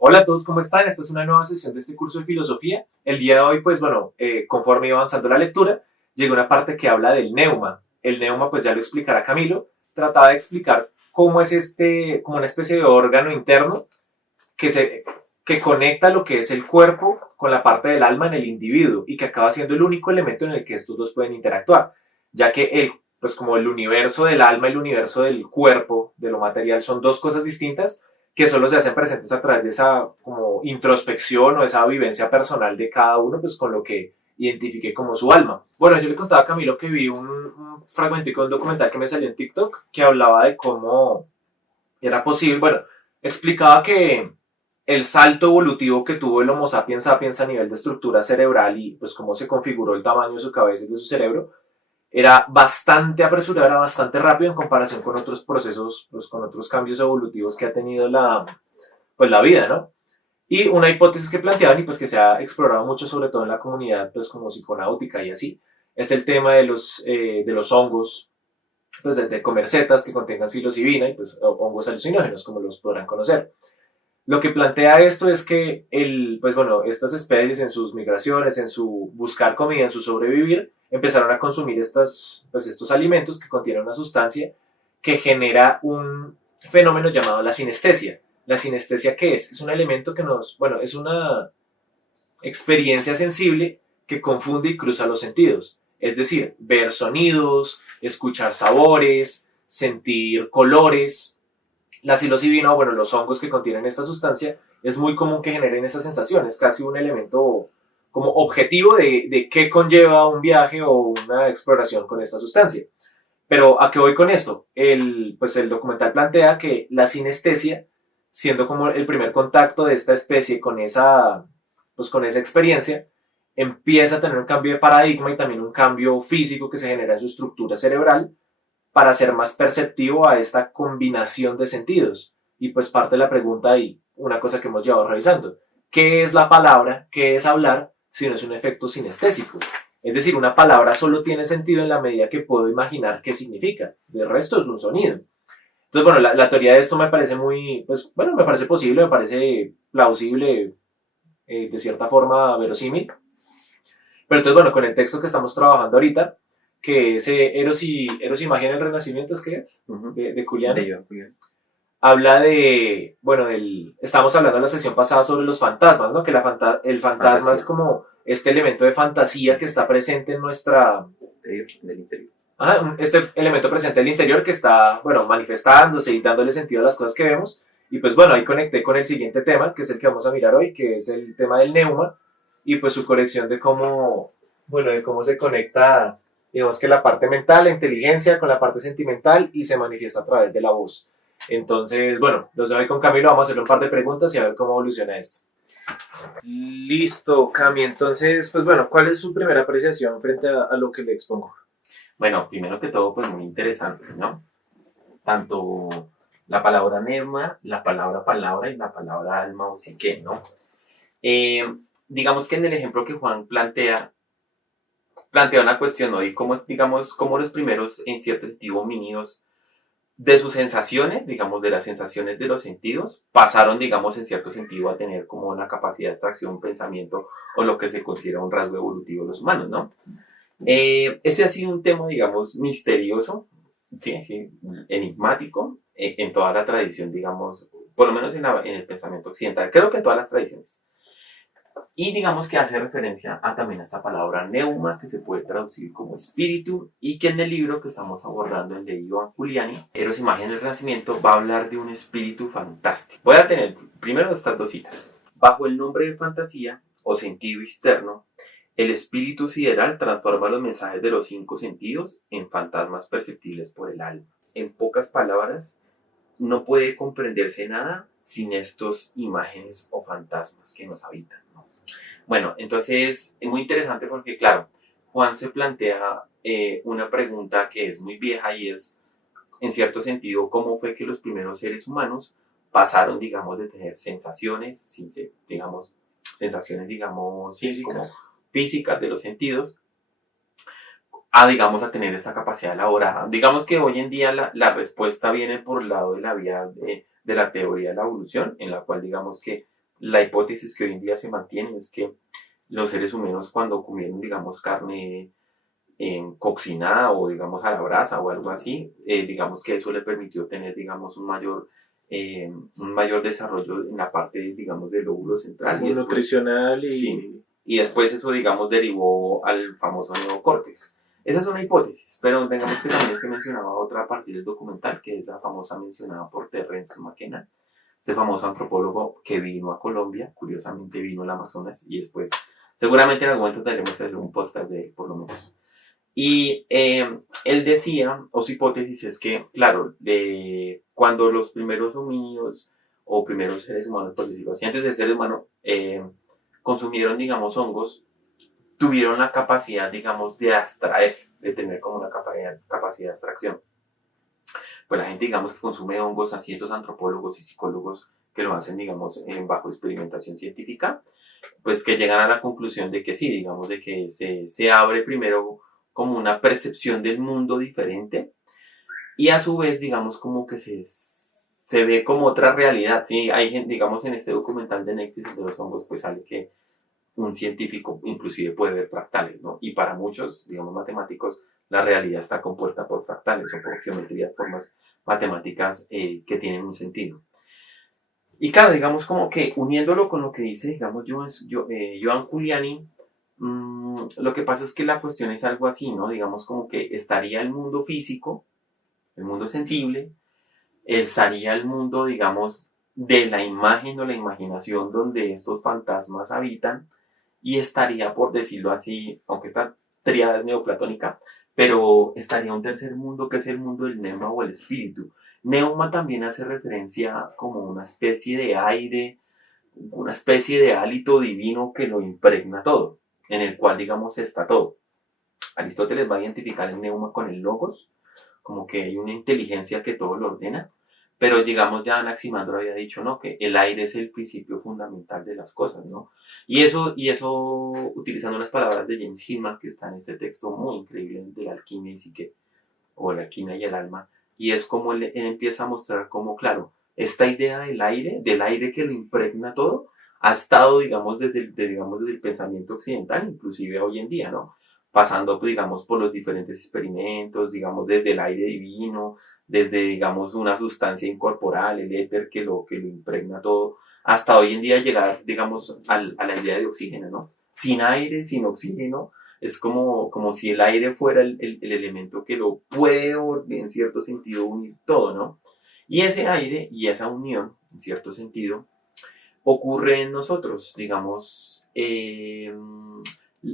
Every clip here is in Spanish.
Hola a todos, ¿cómo están? Esta es una nueva sesión de este curso de filosofía. El día de hoy, pues bueno, conforme iba avanzando la lectura, llegó una parte que habla del neuma. El neuma, pues ya lo explicará Camilo. Trataba de explicar cómo es como una especie de órgano interno que, que conecta lo que es el cuerpo con la parte del alma en el individuo y que acaba siendo el único elemento en el que estos dos pueden interactuar, ya que pues como el universo del alma y el universo del cuerpo, de lo material, son dos cosas distintas que solo se hacen presentes a través de esa como introspección o esa vivencia personal de cada uno, pues con lo que identifique como su alma. Bueno, yo le contaba a Camilo que vi un fragmentico de un documental que me salió en TikTok que hablaba de cómo era posible, bueno, explicaba que el salto evolutivo que tuvo el Homo sapiens sapiens a nivel de estructura cerebral y pues cómo se configuró el tamaño de su cabeza y de su cerebro era bastante apresurado, era bastante rápido en comparación con otros procesos, pues con otros cambios evolutivos que ha tenido pues la vida, ¿no? Y una hipótesis que planteaban y pues que se ha explorado mucho, sobre todo en la comunidad pues como psiconáutica y así, es el tema de los hongos, pues de comer setas que contengan psilocibina y pues hongos alucinógenos, como los podrán conocer. Lo que plantea esto es que pues bueno, estas especies en sus migraciones, en su buscar comida, en su sobrevivir, empezaron a consumir pues estos alimentos que contienen una sustancia que genera un fenómeno llamado la sinestesia. ¿La sinestesia qué es? Es un elemento que bueno, es una experiencia sensible que confunde y cruza los sentidos. Es decir, ver sonidos, escuchar sabores, sentir colores. La psilocibina, o bueno, los hongos que contienen esta sustancia, es muy común que generen esa sensación, es casi un elemento como objetivo de qué conlleva un viaje o una exploración con esta sustancia. Pero ¿a qué voy con esto? Pues el documental plantea que la sinestesia, siendo como el primer contacto de esta especie pues con esa experiencia, empieza a tener un cambio de paradigma y también un cambio físico que se genera en su estructura cerebral, para ser más perceptivo a esta combinación de sentidos. Y pues parte de la pregunta y una cosa que hemos llevado revisando. ¿Qué es la palabra? ¿Qué es hablar si no es un efecto sinestésico? Es decir, una palabra solo tiene sentido en la medida que puedo imaginar qué significa. De resto es un sonido. Entonces, bueno, la teoría de esto me parece muy, pues, bueno, me parece posible, me parece plausible, de cierta forma verosímil. Pero entonces, bueno, con el texto que estamos trabajando ahorita, que es Eros Imagen del Renacimiento, ¿es que es? De Culiano. Habla bueno, estamos hablando en la sesión pasada sobre los fantasmas, ¿no? Que el fantasma es como este elemento de fantasía que está presente en del interior. Este elemento presente del interior que está, bueno, manifestándose y dándole sentido a las cosas que vemos. Y pues bueno, ahí conecté con el siguiente tema, que es el que vamos a mirar hoy, que es el tema del neuma, y pues su conexión de cómo, bueno, de cómo se conecta, digamos que la parte mental, la inteligencia con la parte sentimental y se manifiesta a través de la voz. Entonces, bueno, los dejo ahí con Camilo, vamos a hacerle un par de preguntas y a ver cómo evoluciona esto. Listo, Cami, entonces, pues bueno, ¿cuál es su primera apreciación frente a lo que le expongo? Bueno, primero que todo, pues muy interesante, ¿no? Tanto la palabra neuma, la palabra y la palabra alma o psique, ¿no? Digamos que en el ejemplo que Juan plantea una cuestión, ¿no? Y cómo es, digamos, cómo los primeros, en cierto sentido, homínidos, de sus sensaciones, digamos, de las sensaciones de los sentidos, pasaron, digamos, en cierto sentido, a tener como la capacidad de abstracción, pensamiento, o lo que se considera un rasgo evolutivo de los humanos, ¿no? Ese ha sido un tema, digamos, misterioso, sí, sí, enigmático, en toda la tradición, digamos, por lo menos en el pensamiento occidental, creo que en todas las tradiciones. Y digamos que hace referencia también a esta palabra neuma, que se puede traducir como espíritu, y que en el libro que estamos abordando, el de Iván Giuliani, Eros Imagen del Renacimiento, va a hablar de un espíritu fantástico. Voy a tener primero estas dos citas. Bajo el nombre de fantasía o sentido externo, el espíritu sideral transforma los mensajes de los 5 sentidos en fantasmas perceptibles por el alma. En pocas palabras, no puede comprenderse nada sin estos imágenes o fantasmas que nos habitan, ¿no? Bueno, entonces es muy interesante porque, claro, Juan se plantea una pregunta que es muy vieja y es, en cierto sentido, cómo fue que los primeros seres humanos pasaron, digamos, de tener sensaciones, digamos, Físicas. como físicas de los sentidos, a, digamos, a tener esa capacidad de elaborar. Digamos que hoy en día la respuesta viene por el lado de la vía de la teoría de la evolución, en la cual digamos que la hipótesis que hoy en día se mantiene es que los seres humanos cuando comieron, digamos, carne cocinada o digamos a la brasa o algo así, digamos que eso le permitió tener, digamos, un mayor desarrollo en la parte, digamos, del lóbulo central. Como Y después, nutricional y... sí, y después eso, digamos, derivó al famoso neocórtex. Esa es una hipótesis, pero tengamos que también se mencionaba otra a partir del documental, que es la famosa mencionada por Terence McKenna, este famoso antropólogo que vino a Colombia, curiosamente vino al Amazonas, y después, seguramente en algún momento tendremos que hacer un podcast de él, por lo menos. Y él decía, o su hipótesis es que, claro, cuando los primeros homínidos o primeros seres humanos, por decirlo así, antes del ser humano, consumieron, digamos, hongos, tuvieron la capacidad, digamos, de abstraerse, de tener como una capacidad de abstracción. Pues la gente, digamos, que consume hongos, así estos antropólogos y psicólogos que lo hacen, digamos, bajo experimentación científica, pues que llegan a la conclusión de que sí, digamos, de que se abre primero como una percepción del mundo diferente y a su vez, digamos, como que se ve como otra realidad, ¿sí? Hay gente, digamos, en este documental de Netflix de los hongos, pues sale que un científico inclusive puede ver fractales, ¿no? Y para muchos, digamos, matemáticos, la realidad está compuesta por fractales o por geometría, formas matemáticas que tienen un sentido. Y claro, digamos como que uniéndolo con lo que dice, digamos, Joan Culiani, lo que pasa es que la cuestión es algo así, ¿no? Digamos como que estaría el mundo físico, el mundo sensible, estaría el mundo, digamos, de la imagen o la imaginación donde estos fantasmas habitan, y estaría, por decirlo así, aunque esta tríada es neoplatónica, pero estaría un tercer mundo que es el mundo del neuma o el espíritu. Neuma también hace referencia como una especie de aire, una especie de hálito divino que lo impregna todo, en el cual, digamos, está todo. Aristóteles va a identificar el neuma con el logos, como que hay una inteligencia que todo lo ordena, pero digamos ya Anaximandro había dicho, ¿no? Que el aire es el principio fundamental de las cosas, ¿no? Y eso utilizando las palabras de James Hillman, que está en este texto muy increíble de la alquimia y psique, o la alquimia y el alma, y es como él empieza a mostrar como, claro, esta idea del aire que lo impregna todo, ha estado, digamos, digamos, desde el pensamiento occidental, inclusive hoy en día, ¿no? Pasando, pues, digamos, por los diferentes experimentos, digamos, desde el aire divino, desde, digamos, una sustancia incorporal, el éter que lo impregna todo, hasta hoy en día llegar, digamos, a la idea de oxígeno, ¿no? Sin aire, sin oxígeno, es como si el aire fuera el elemento que lo puede, en cierto sentido, unir todo, ¿no? Y ese aire y esa unión, en cierto sentido, ocurre en nosotros, digamos,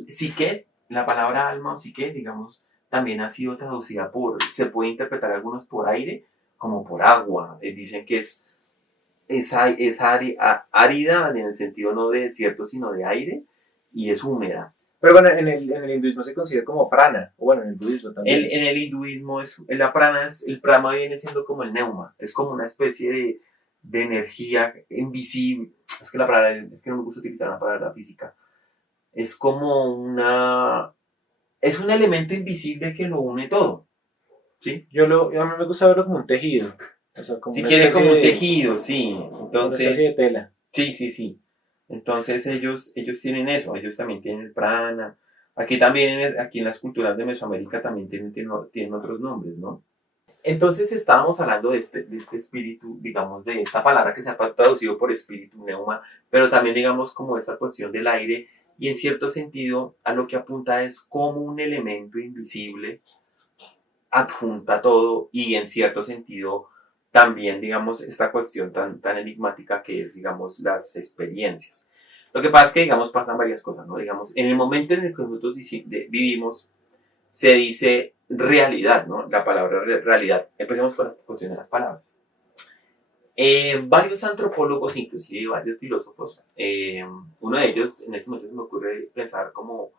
psique, la palabra alma o psique, digamos, también ha sido traducida se puede interpretar algunos por aire como por agua. Dicen que es árida en el sentido no de desierto, sino de aire, y es húmeda. Pero bueno, en el hinduismo se considera como prana, o bueno, en el budismo también. En el hinduismo, la prana el prana viene siendo como el neuma, es como una especie de energía invisible. Es que la palabra, es que no me gusta utilizar la palabra física. Es como es un elemento invisible que lo une todo, ¿sí? A mí me gusta verlo como un tejido. O sea, como Si una quiere especie como un de, tejido, sí. como una especie Entonces, de tela. sí. Entonces ellos tienen eso, ellos también tienen el prana. Aquí también, aquí en las culturas de Mesoamérica también tienen otros nombres, ¿no? Entonces estábamos hablando de este espíritu, digamos, de esta palabra que se ha traducido por espíritu, neuma, pero también digamos como esta cuestión del aire, y en cierto sentido a lo que apunta es como un elemento invisible adjunta todo, y en cierto sentido también, digamos, esta cuestión tan enigmática que es, digamos, las experiencias. Lo que pasa es que, digamos, pasan varias cosas, ¿no? Digamos, en el momento en el que nosotros vivimos, se dice realidad, ¿no? La palabra realidad. Empecemos con la cuestión de las palabras. Varios antropólogos, inclusive varios filósofos, uno de ellos, en este momento se me ocurre pensar como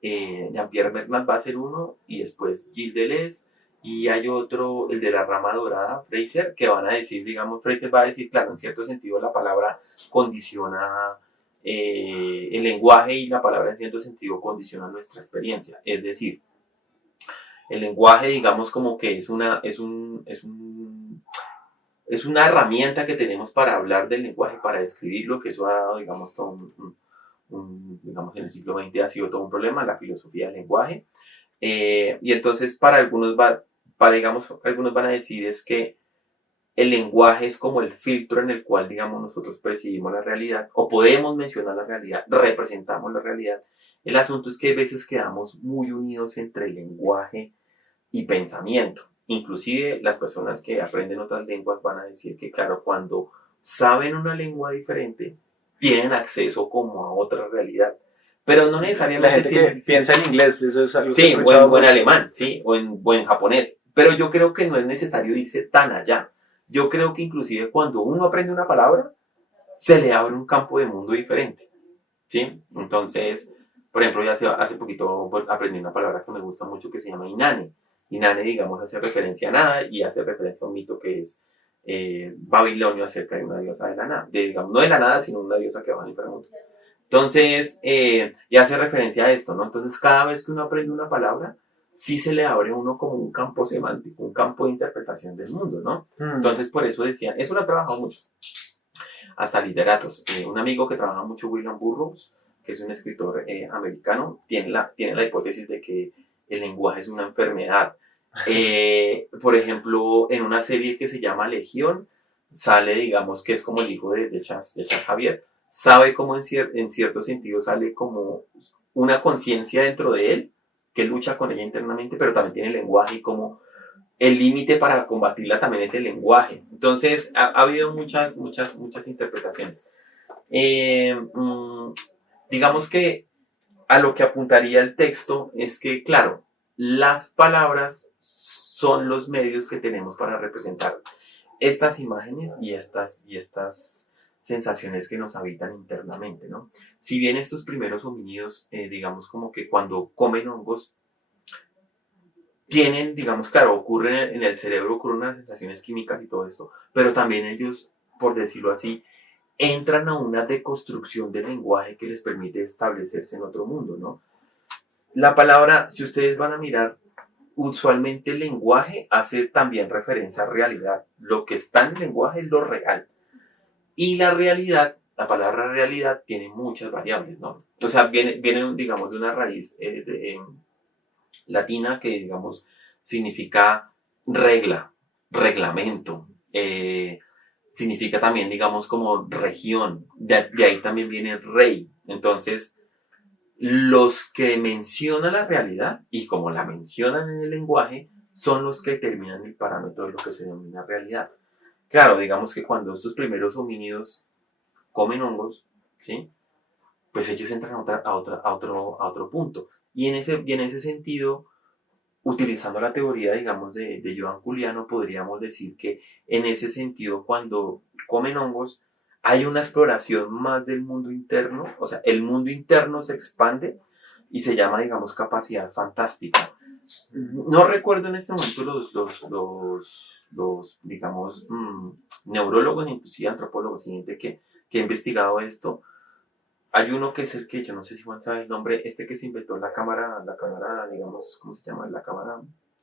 Jean-Pierre Bernard va a ser uno, y después Gilles Deleuze, y hay otro, el de la rama dorada, Fraser, que van a decir, digamos, Fraser va a decir, claro, en cierto sentido la palabra condiciona el lenguaje, y la palabra en cierto sentido condiciona nuestra experiencia. Es decir, el lenguaje, digamos, como que es un es una herramienta que tenemos para hablar del lenguaje, para describirlo, que eso ha dado, digamos, todo digamos, en el siglo XX ha sido todo un problema, la filosofía del lenguaje. Y entonces digamos, algunos van a decir es que el lenguaje es como el filtro en el cual, digamos, nosotros percibimos la realidad, o podemos mencionar la realidad, representamos la realidad. El asunto es que a veces quedamos muy unidos entre lenguaje y pensamiento. Inclusive las personas que aprenden otras lenguas van a decir que, claro, cuando saben una lengua diferente, tienen acceso como a otra realidad. Pero no necesariamente La gente que piensa en inglés, eso es algo que he sí, escuchado o en mucho. alemán, sí, o en japonés. Pero yo creo que no es necesario irse tan allá. Yo creo que inclusive cuando uno aprende una palabra, se le abre un campo de mundo diferente, ¿sí? Entonces, por ejemplo, ya hace poquito pues, aprendí una palabra que me gusta mucho que se llama inane. Inane, digamos, hace referencia a nada y hace referencia a un mito que es babilonio acerca de una diosa de la nada. Digamos, no de la nada, sino una diosa que va en el inframundo. Entonces, ya hace referencia a esto, ¿no? Entonces, cada vez que uno aprende una palabra, sí se le abre a uno como un campo semántico, un campo de interpretación del mundo, ¿no? Entonces, por eso decían, eso lo ha trabajado muchos, hasta literatos. Un amigo que trabaja mucho, William Burroughs, que es un escritor americano, tiene la hipótesis de que el lenguaje es una enfermedad. Por ejemplo, en una serie que se llama Legión, sale, digamos, que es como el hijo de Charles Javier, sabe cómo en cierto sentido sale como una conciencia dentro de él, que lucha con ella internamente, pero también tiene lenguaje y como el límite para combatirla también es el lenguaje. Entonces, ha habido muchas interpretaciones. Digamos que a lo que apuntaría el texto es que, claro, las palabras son los medios que tenemos para representar estas imágenes y estas sensaciones que nos habitan internamente, ¿no? Si bien estos primeros homínidos, digamos como que cuando comen hongos, tienen, digamos, claro, ocurren en el cerebro, ocurren unas sensaciones químicas y todo esto, pero también ellos, por decirlo así, entran a una deconstrucción del lenguaje que les permite establecerse en otro mundo, ¿no? La palabra, si ustedes van a mirar, usualmente el lenguaje hace también referencia a realidad. Lo que está en el lenguaje es lo real. Y la realidad, la palabra realidad tiene muchas variables, ¿no? O sea, viene digamos, de una raíz latina que, digamos, significa regla, reglamento. Significa también, digamos, como región. De ahí también viene rey. Entonces, los que mencionan la realidad y como la mencionan en el lenguaje son los que determinan el parámetro de lo que se denomina realidad. Claro, digamos que cuando estos primeros homínidos comen hongos, ¿sí? Pues ellos entran a otro punto. Y en ese sentido, utilizando la teoría, digamos, de Joan Juliano, podríamos decir que en ese sentido, cuando comen hongos, hay una exploración más del mundo interno, o sea, el mundo interno se expande y se llama, digamos, capacidad fantástica. No recuerdo en este momento los digamos, neurólogos, inclusive antropólogos, siguiente que ha investigado esto. Hay uno que es el que, yo no sé si Juan sabe el nombre, este que se inventó la cámara, digamos, ¿cómo se llama? La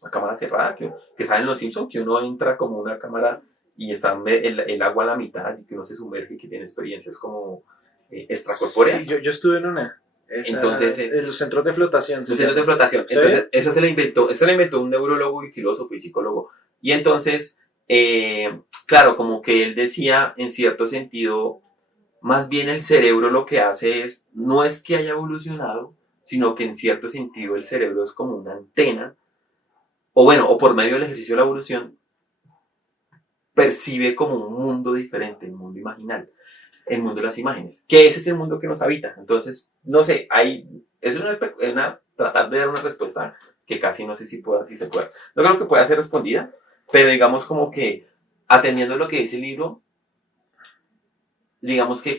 cámara cerrada, que sale en Los Simpsons, que uno entra como una cámara y está el agua a la mitad y que uno se sumerge y que tiene experiencias como extracorpóreas. Sí, yo estuve en una. Entonces, en los centros de flotación. Los centros de flotación. ¿Sí? Entonces, eso se la inventó un neurólogo y filósofo y psicólogo. Y entonces, claro, como que él decía, en cierto sentido, más bien el cerebro lo que hace es, no es que haya evolucionado, sino que en cierto sentido el cerebro es como una antena, o bueno, o por medio del ejercicio de la evolución, percibe como un mundo diferente, un mundo imaginal, el mundo de las imágenes, que ese es el mundo que nos habita. Entonces, no sé, es tratar de dar una respuesta que casi no sé si se pueda. No creo que pueda ser respondida, pero digamos como que, atendiendo lo que dice el libro, digamos que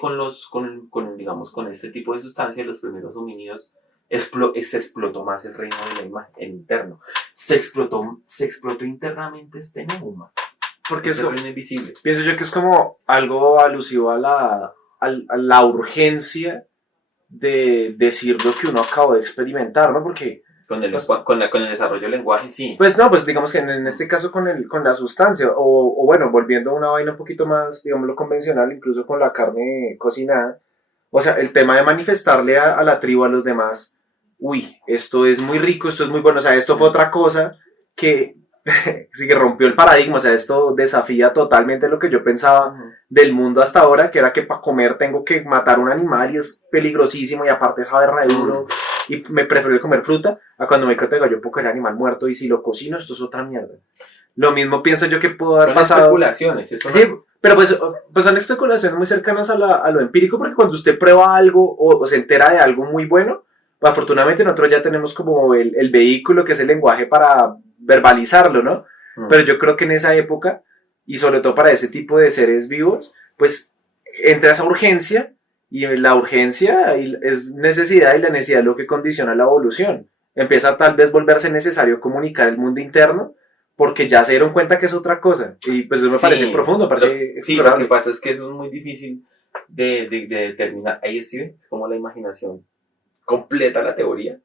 digamos, con este tipo de sustancias, los primeros homínidos se explotó más el reino de la imagen, el interno. Se explotó internamente este neuma. Porque es reino invisible. Pienso yo que es como algo alusivo a la urgencia de decir lo que uno acabó de experimentar, ¿no? Porque con el desarrollo del lenguaje, sí. Pues no, pues digamos que en este caso con la sustancia, o bueno, volviendo a una vaina un poquito más, digamos, lo convencional, incluso con la carne cocinada, o sea, el tema de manifestarle a la tribu, a los demás, uy, esto es muy rico, esto es muy bueno, o sea, esto fue otra cosa que sí que rompió el paradigma, o sea, esto desafía totalmente lo que yo pensaba del mundo hasta ahora, que era que para comer tengo que matar un animal y es peligrosísimo y aparte sabe re duro y me prefiero comer fruta a cuando me creo yo puedo comer animal muerto y si lo cocino esto es otra mierda. Lo mismo pienso yo que pudo haber pasado. Especulaciones, eso sí, pero pues son especulaciones muy cercanas a lo empírico porque cuando usted prueba algo o se entera de algo muy bueno, pues afortunadamente nosotros ya tenemos como el vehículo que es el lenguaje para verbalizarlo, ¿no? Pero yo creo que en esa época, y sobre todo para ese tipo de seres vivos, pues entra esa urgencia, y la urgencia es necesidad, y la necesidad es lo que condiciona la evolución. Empieza tal vez volverse necesario comunicar el mundo interno, porque ya se dieron cuenta que es otra cosa, y pues eso me parece profundo, parece lo que pasa es que eso es muy difícil de determinar, ahí sí, es como la imaginación completa la teoría.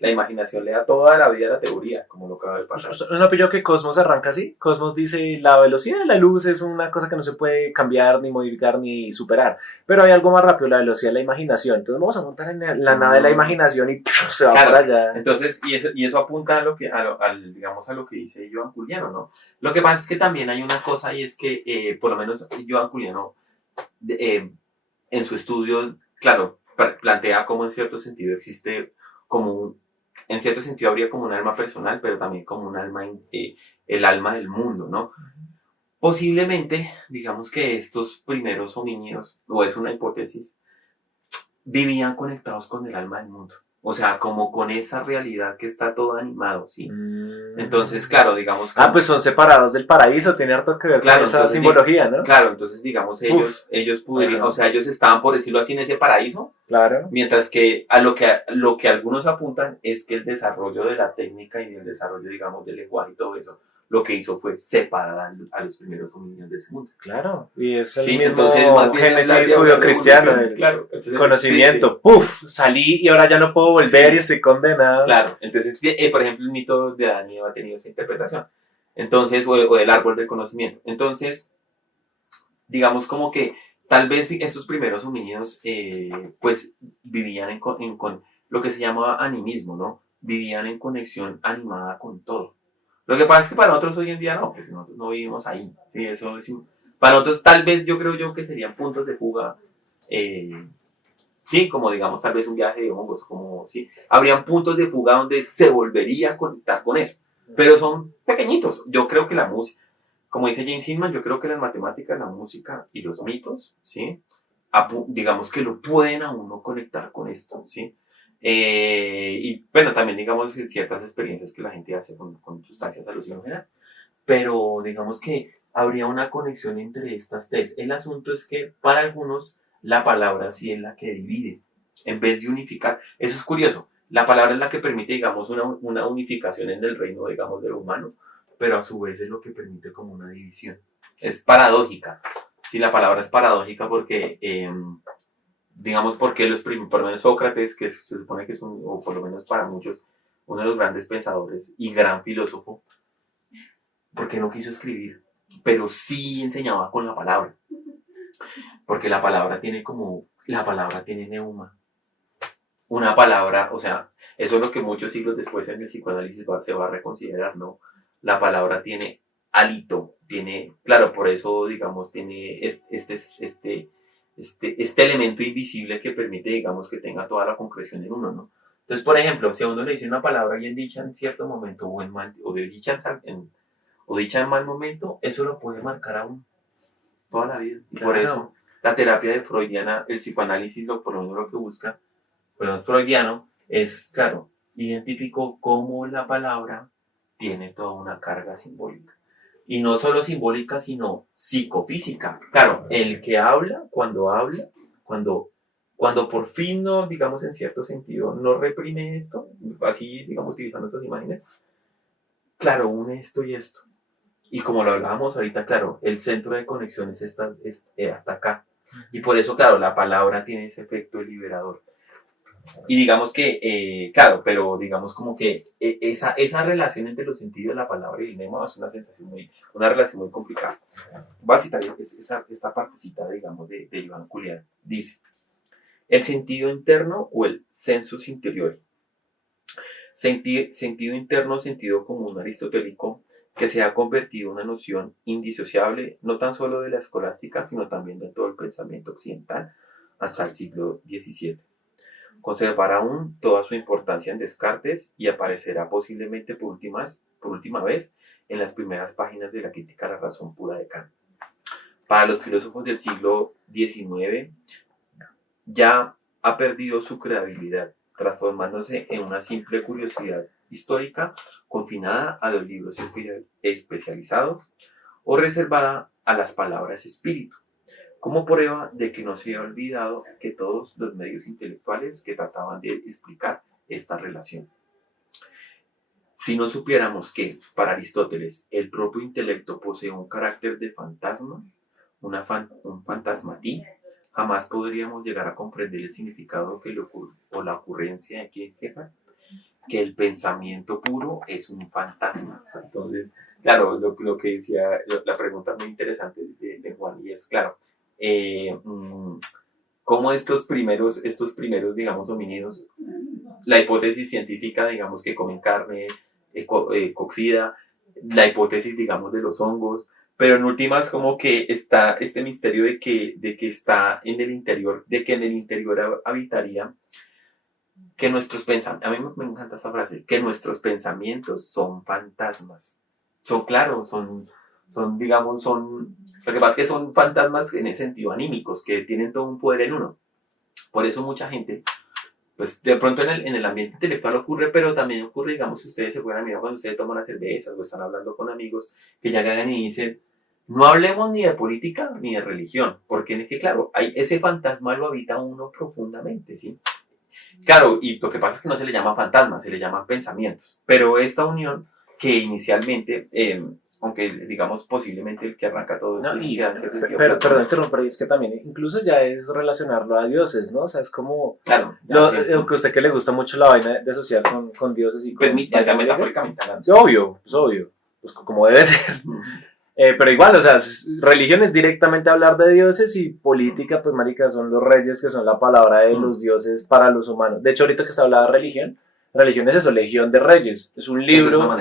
La imaginación le da toda la vida a la teoría, como lo acaba de pasar. ¿No pilló que Cosmos arranca así? Cosmos dice, la velocidad de la luz es una cosa que no se puede cambiar, ni modificar, ni superar. Pero hay algo más rápido, la velocidad de la imaginación. Entonces vamos a montar en la nave de la imaginación y se va para allá. Entonces, y eso apunta a lo que, digamos, a lo que dice Joan Culiano, ¿no? Lo que pasa es que también hay una cosa, y es que, por lo menos, Joan Culiano, en su estudio, claro, plantea cómo en cierto sentido existe como en cierto sentido habría como un alma personal, pero también como un alma, el alma del mundo, ¿no? Posiblemente, digamos que estos primeros homínidos, o es una hipótesis, vivían conectados con el alma del mundo. O sea, como con esa realidad que está todo animado, ¿sí? Entonces, claro, digamos... pues son separados del paraíso, tiene harto que ver con esa simbología, ¿no? Claro, entonces, digamos, ellos pudieron, o sea, ellos estaban, por decirlo así, en ese paraíso. Claro. Mientras que a lo que algunos apuntan es que el desarrollo de la técnica y el desarrollo, digamos, del lenguaje y todo eso, lo que hizo fue separar a los primeros homínidos de ese mundo. Claro, y es el sí, mismo entonces, más bien génesis judío-cristiano, claro, conocimiento. Sí. Salí y ahora ya no puedo volver y estoy condenado. Claro, entonces, por ejemplo, el mito de Adán y Eva ha tenido esa interpretación. Entonces, o del árbol del conocimiento. Entonces, digamos como que tal vez estos primeros homínidos, pues, vivían con lo que se llamaba animismo, ¿no? Vivían en conexión animada con todo. Lo que pasa es que para nosotros hoy en día no, pues nosotros no vivimos ahí. ¿Sí? Eso es, para nosotros tal vez yo creo que serían puntos de fuga, sí, como digamos tal vez un viaje de hongos, como, sí, habrían puntos de fuga donde se volvería a conectar con eso, pero son pequeñitos. Yo creo que la música, como dice James Hillman, yo creo que las matemáticas, la música y los mitos, ¿sí? Digamos que lo pueden a uno conectar con esto, ¿sí? Y bueno, también digamos ciertas experiencias que la gente hace con sustancias alucinógenas, pero digamos que habría una conexión entre estas tres. El asunto es que para algunos la palabra sí es la que divide, en vez de unificar. Eso es curioso, la palabra es la que permite, digamos, una unificación en el reino, digamos, de lo humano, pero a su vez es lo que permite como una división. Es paradójica. Sí, la palabra es paradójica porque... digamos, porque por lo menos Sócrates, que se supone que es o por lo menos para muchos, uno de los grandes pensadores y gran filósofo, porque no quiso escribir, pero sí enseñaba con la palabra. Porque la palabra tiene neuma. Una palabra, o sea, eso es lo que muchos siglos después en el psicoanálisis se va a reconsiderar, ¿no? La palabra tiene hálito, claro, por eso, digamos, tiene este elemento invisible que permite, digamos, que tenga toda la concreción en uno, ¿no? Entonces, por ejemplo, si a uno le dice una palabra bien dicha en cierto momento o dicha en mal momento, eso lo puede marcar a uno toda la vida. Y por eso la terapia de freudiana, el psicoanálisis, por lo menos lo que busca, freudiano, es, claro, identificó cómo la palabra tiene toda una carga simbólica. Y no solo simbólica, sino psicofísica. Claro, el que habla, cuando por fin no, digamos en cierto sentido, no reprime esto, así, digamos, utilizando estas imágenes, claro, une esto y esto. Y como lo hablábamos ahorita, claro, el centro de conexión es hasta acá. Y por eso, claro, la palabra tiene ese efecto liberador. Y digamos que, claro, pero digamos como que esa relación entre los sentidos de la palabra y el neuma es una relación muy complicada. Voy a citar esta partecita, digamos, de Iván Culián. Dice, el sentido interno o el sensus interior. Sentido interno, sentido común aristotélico, que se ha convertido en una noción indisociable no tan solo de la escolástica, sino también de todo el pensamiento occidental hasta el siglo XVII. Conservará aún toda su importancia en Descartes y aparecerá posiblemente por última vez en las primeras páginas de la crítica a la razón pura de Kant. Para los filósofos del siglo XIX ya ha perdido su credibilidad, transformándose en una simple curiosidad histórica confinada a los libros especializados o reservada a las palabras espíritu, como prueba de que no se ha olvidado que todos los medios intelectuales que trataban de explicar esta relación. Si no supiéramos que, para Aristóteles, el propio intelecto posee un carácter de fantasma, un fantasmatí, jamás podríamos llegar a comprender el significado o la ocurrencia de Kierkegaard, que el pensamiento puro es un fantasma. Entonces, claro, lo que decía, la pregunta muy interesante de Juan, y es, claro, cómo estos primeros, digamos, homínidos, la hipótesis científica, digamos, que comen carne cocida, la hipótesis, digamos, de los hongos, pero en últimas como que está este misterio de que está en el interior, de que en el interior habitaría, que nuestros pensamientos, a mí me encanta esa frase, que nuestros pensamientos son fantasmas. Son, claro, digamos, lo que pasa es que son fantasmas en el sentido anímicos, que tienen todo un poder en uno. Por eso mucha gente, pues de pronto en el ambiente intelectual ocurre, pero también ocurre, digamos, si ustedes se pueden a mirar cuando ustedes toman una cerveza o están hablando con amigos, que ya llegan y dicen, no hablemos ni de política ni de religión, porque es que, claro, ese fantasma lo habita uno profundamente, ¿sí? Claro, y lo que pasa es que no se le llama fantasma, se le llaman pensamientos. Pero esta unión que inicialmente, aunque digamos posiblemente el que arranca todo esto, No, sí sea cierto sentido pero Platón. interrumpir, es que también incluso ya es relacionarlo a dioses, ¿no? O sea, es como Claro, que a usted que le gusta mucho la vaina de asociar con dioses y con... permite, o sea, metafóricamente hablando. Es obvio, pues como debe ser. Pero igual, o sea, religión es directamente hablar de dioses y política, pues marica, son los reyes, que son la palabra de los dioses para los humanos. De hecho, ahorita que se hablaba de religión es eso, Legión de Reyes. Es un libro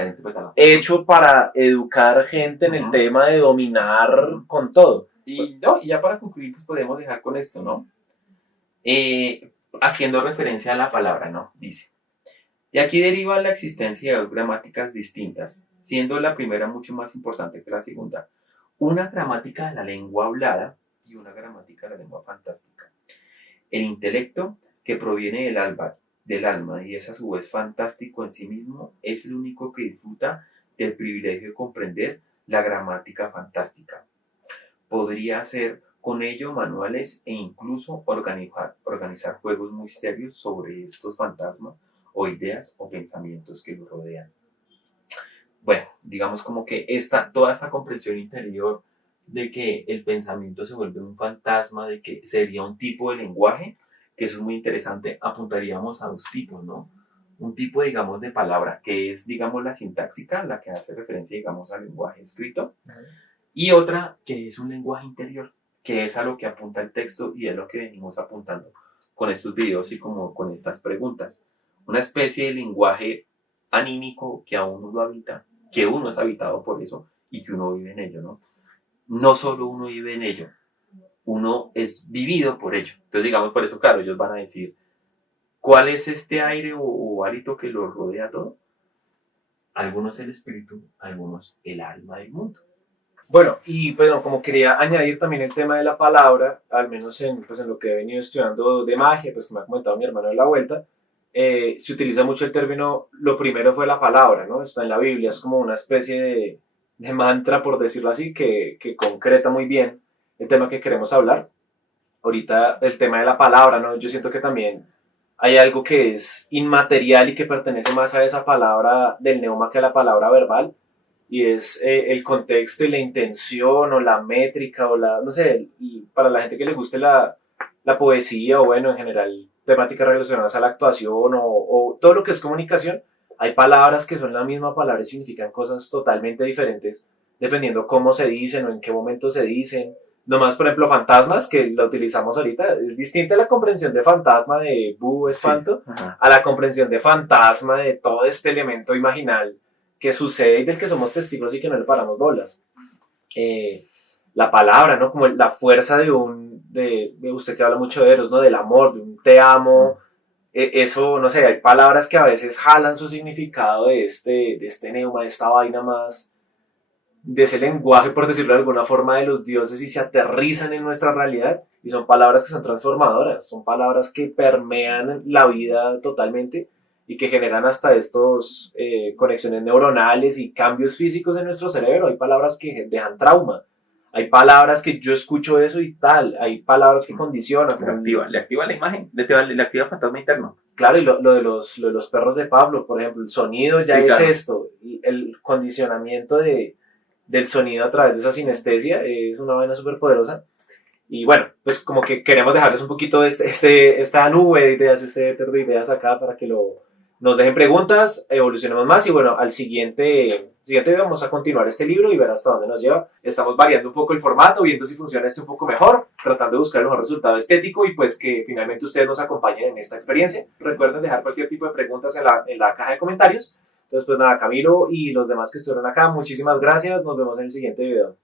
hecho para educar gente en el tema de dominar con todo. Y ya para concluir, pues podemos dejar con esto, ¿no? Haciendo referencia a la palabra, ¿no? Dice, de aquí deriva la existencia de dos gramáticas distintas, siendo la primera mucho más importante que la segunda. Una gramática de la lengua hablada y una gramática de la lengua fantástica. El intelecto, que proviene del alma y es a su vez fantástico en sí mismo, es el único que disfruta del privilegio de comprender la gramática fantástica. Podría hacer con ello manuales e incluso organizar juegos muy serios sobre estos fantasmas o ideas o pensamientos que lo rodean. Bueno, digamos como que toda esta comprensión interior de que el pensamiento se vuelve un fantasma, de que sería un tipo de lenguaje, que eso es muy interesante, apuntaríamos a dos tipos, ¿no? Un tipo, digamos, de palabra, que es, digamos, la sintáxica, la que hace referencia, digamos, al lenguaje escrito, y otra que es un lenguaje interior, que es a lo que apunta el texto y es lo que venimos apuntando con estos videos y como con estas preguntas. Una especie de lenguaje anímico que a uno lo habita, que uno es habitado por eso y que uno vive en ello, ¿no? No solo uno vive en ello, uno es vivido por ello. Entonces, digamos, por eso, claro, ellos van a decir, ¿cuál es este aire o hálito que lo rodea todo? Algunos el espíritu, algunos el alma del mundo. Bueno, y bueno, como quería añadir también el tema de la palabra, al menos en lo que he venido estudiando de magia, pues que me ha comentado mi hermano de la vuelta, se utiliza mucho el término, lo primero fue la palabra, ¿no? Está en la Biblia, es como una especie de mantra, por decirlo así, que concreta muy bien el tema que queremos hablar. Ahorita el tema de la palabra, ¿no? Yo siento que también hay algo que es inmaterial y que pertenece más a esa palabra del neuma que a la palabra verbal, y es el contexto y la intención o la métrica o la, no sé, para la gente que le guste la poesía o bueno, en general temáticas relacionadas a la actuación o todo lo que es comunicación, hay palabras que son la misma palabra y significan cosas totalmente diferentes dependiendo cómo se dicen o en qué momento se dicen. Nomás, por ejemplo, fantasmas, que lo utilizamos ahorita, es distinta la comprensión de fantasma de espanto, Ajá. a la comprensión de fantasma de todo este elemento imaginal que sucede y del que somos testigos y que no le paramos bolas. La palabra, ¿no? Como la fuerza de usted que habla mucho de Eros, ¿no? Del amor, de un te amo. Eso, no sé, hay palabras que a veces jalan su significado de este neuma, de esta vaina más, de ese lenguaje, por decirlo de alguna forma, de los dioses y se aterrizan en nuestra realidad. Y son palabras que son transformadoras, son palabras que permean la vida totalmente y que generan hasta estos conexiones neuronales y cambios físicos en nuestro cerebro. Hay palabras que dejan trauma. Hay palabras que yo escucho eso y tal. Hay palabras que condicionan. Le activa la imagen, le activa el fantasma interno. Claro, y lo de los perros de Pablo, por ejemplo, el sonido ya Sí, es claro. esto. Y el condicionamiento del sonido a través de esa sinestesia es una vaina súper poderosa. Y bueno, pues como que queremos dejarles un poquito de esta nube de ideas, este éter de ideas acá para que nos dejen preguntas, evolucionemos más y bueno, al siguiente vamos a continuar este libro y ver hasta dónde nos lleva. Estamos variando un poco el formato, viendo si funciona este un poco mejor, tratando de buscar el mejor resultado estético y pues que finalmente ustedes nos acompañen en esta experiencia. Recuerden dejar cualquier tipo de preguntas en la caja de comentarios. Entonces pues nada, Camilo y los demás que estuvieron acá, muchísimas gracias, nos vemos en el siguiente video.